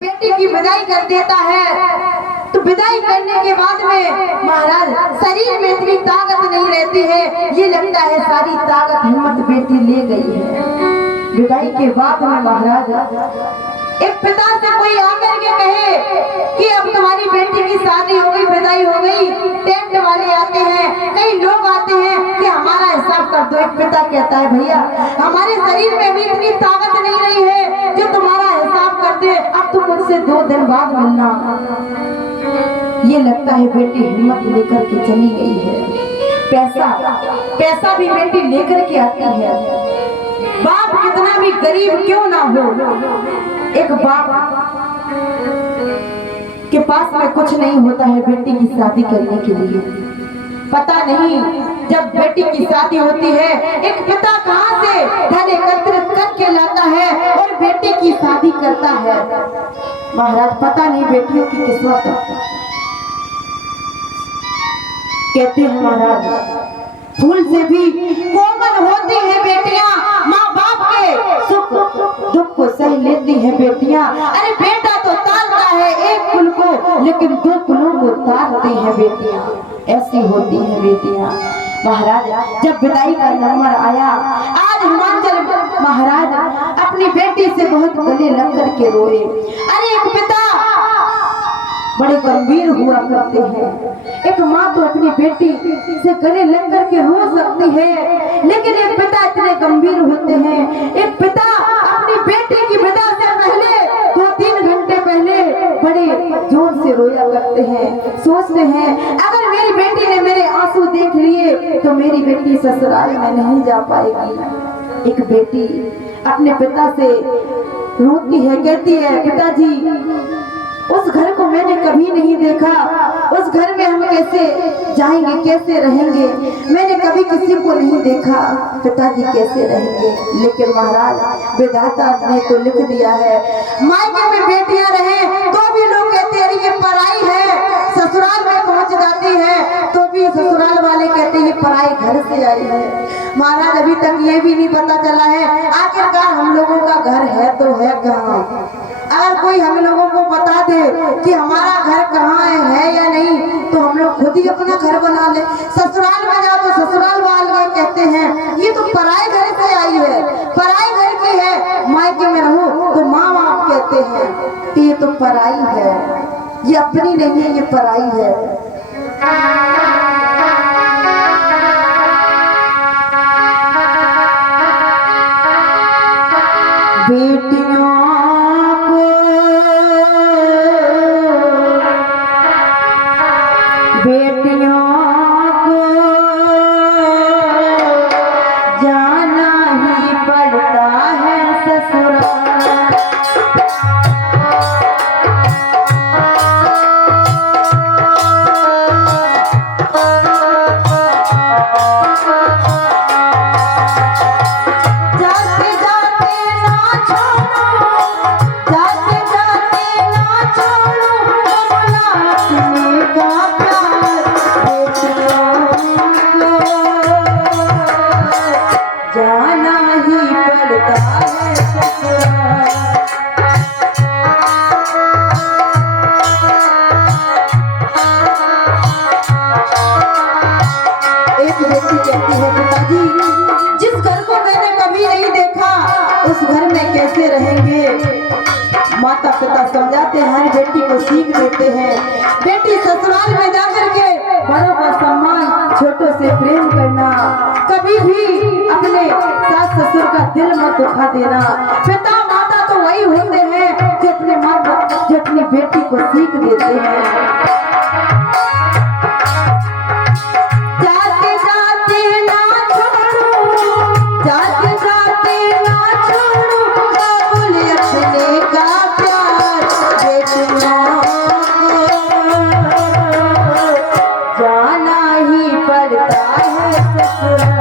बेटी की विदाई कर देता है तो विदाई करने के बाद में महाराज शरीर में इतनी ताकत नहीं रहती है, ये लगता है सारी ताकत हिम्मत बेटी ले गई है। विदाई के बाद में महाराज एक पिता से कोई आकर के कहे कि अब तुम्हारी बेटी की शादी हो गई, विदाई हो गई, टेंट वाले आते हैं, कई लोग आते हैं कि हमारा हिसाब कर दो। एक पिता कहता है भैया हमारे शरीर में भी इतनी ताकत नहीं रही है जो तुम्हारा हिसाब कर दे, अब तुम मुझसे 2 दिन बाद मिलना। ये लगता है बेटी हिम्मत लेकर के चली गई है। पैसा भी बेटी लेकर के आती है। बाप कितना भी गरीब क्यों ना हो, एक बाप के पास में कुछ नहीं होता है बेटी की शादी करने के लिए। पता नहीं जब बेटी की शादी होती है एक पिता कहां से धन एकत्रित करके लाता है और बेटी की शादी करता है। महाराज पता नहीं बेटियों की किस्मत। कहते हैं महाराज फूल से भी कोमल होती है बेटियां, माँ बाप के सुख दुख को सह लेती है बेटियां। अरे बेटा तो तारता है एक फूल को, लेकिन 2 फूलों को तारती है बेटियां। ऐसी होती है बेटियां। महाराज जब विदाई का नंबर आया, आज हिमाचल महाराज अपनी बेटी से बहुत गले लग करके रोए। अरे एक पिता बड़े गंभीर हुआ करते हैं। एक माँ तो अपनी बेटी से गले लग करके रो सकती है, लेकिन एक पिता इतने गंभीर होते हैं। एक पिता अपनी बेटी की विदा से पहले 2-3 घंटे पहले बड़े जोर से रोया करते हैं। सोचते हैं अगर मेरी बेटी ने मेरे आंसू देख लिए तो मेरी बेटी ससुराल में नहीं जा पाएगी। एक बेटी अपने पिता से रोती है, कहती है पिताजी उस घर को मैंने कभी नहीं देखा, उस घर में हम कैसे जाएंगे, कैसे रहेंगे, मैंने कभी किसी को नहीं देखा, पिताजी कैसे रहेंगे। लेकिन महाराज विधाता ने तो लिख दिया है मायके में बेटियां रहें तो भी लोग कहते हैं ये पराई है, ससुराल में पहुंच जाती है तो भी ससुराल वाले कहते हैं ये पराई घर से आई है। महाराज अभी तक ये भी नहीं पता चला है आखिरकार हम लोगों का घर है तो है कहाँ। अगर कोई हम लोगों को बता दे कि हमारा घर कहाँ है या नहीं तो हम लोग खुद ही अपना घर बना ले। ससुराल में जाओ तो ससुराल वाले कहते हैं ये तो पराए घर से आई है, पराए घर की है। मायके में रहो तो माँ बाप कहते हैं कि ये तो पराई है, ये अपनी नहीं है, ये पराई है। बेटियों को जाना ही पड़ता है ससुराल। जाते जाते ना छोड़ो, जाते जाते ना छोड़ो अपने का प्यार। जाना ही पड़ता है ससुराल। एक बेटी कहती है पिताजी जिस घर को मैंने कभी नहीं देखा उस घर में कैसे रहेंगे। माता पिता समझाते हैं, बेटी को सीख देते हैं। बेटी ससुराल में जाकर के बड़ों का सम्मान, छोटों से प्रेम करना, कभी भी अपने सास ससुर का दिल मत दुखा देना। पिता माता तो वही होते हैं जो अपने माँ जो अपनी बेटी को सीख देते हैं। जाते जाते ना छोड़ो, जाते जाते ना छोड़ो बाबुल अपने का प्यार। बेटियों को जाना ही पड़ता है ससुराल।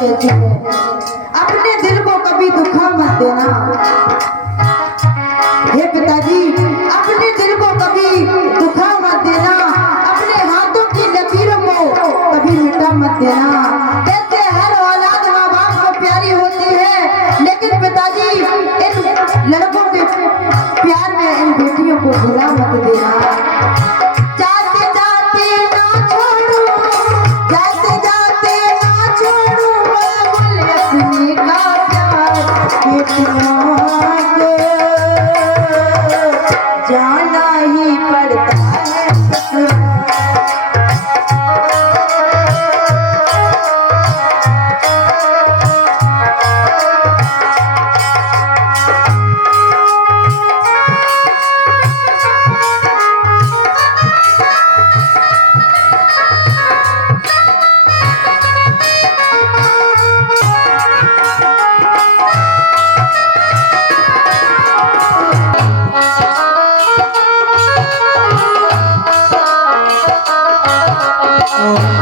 कहती है अपने दिल को कभी दुखा मत देना। हे पिताजी, अपने दिल को कभी दुखा मत देना, अपने हाथों की लकीरों को कभी मिटा मत देना। कहते हर औलाद माँ बाप को प्यारी होती है, लेकिन पिताजी इन लड़कों के प्यार में इन बेटियों को भुला मत देना। जाना ही पड़ता है। Oh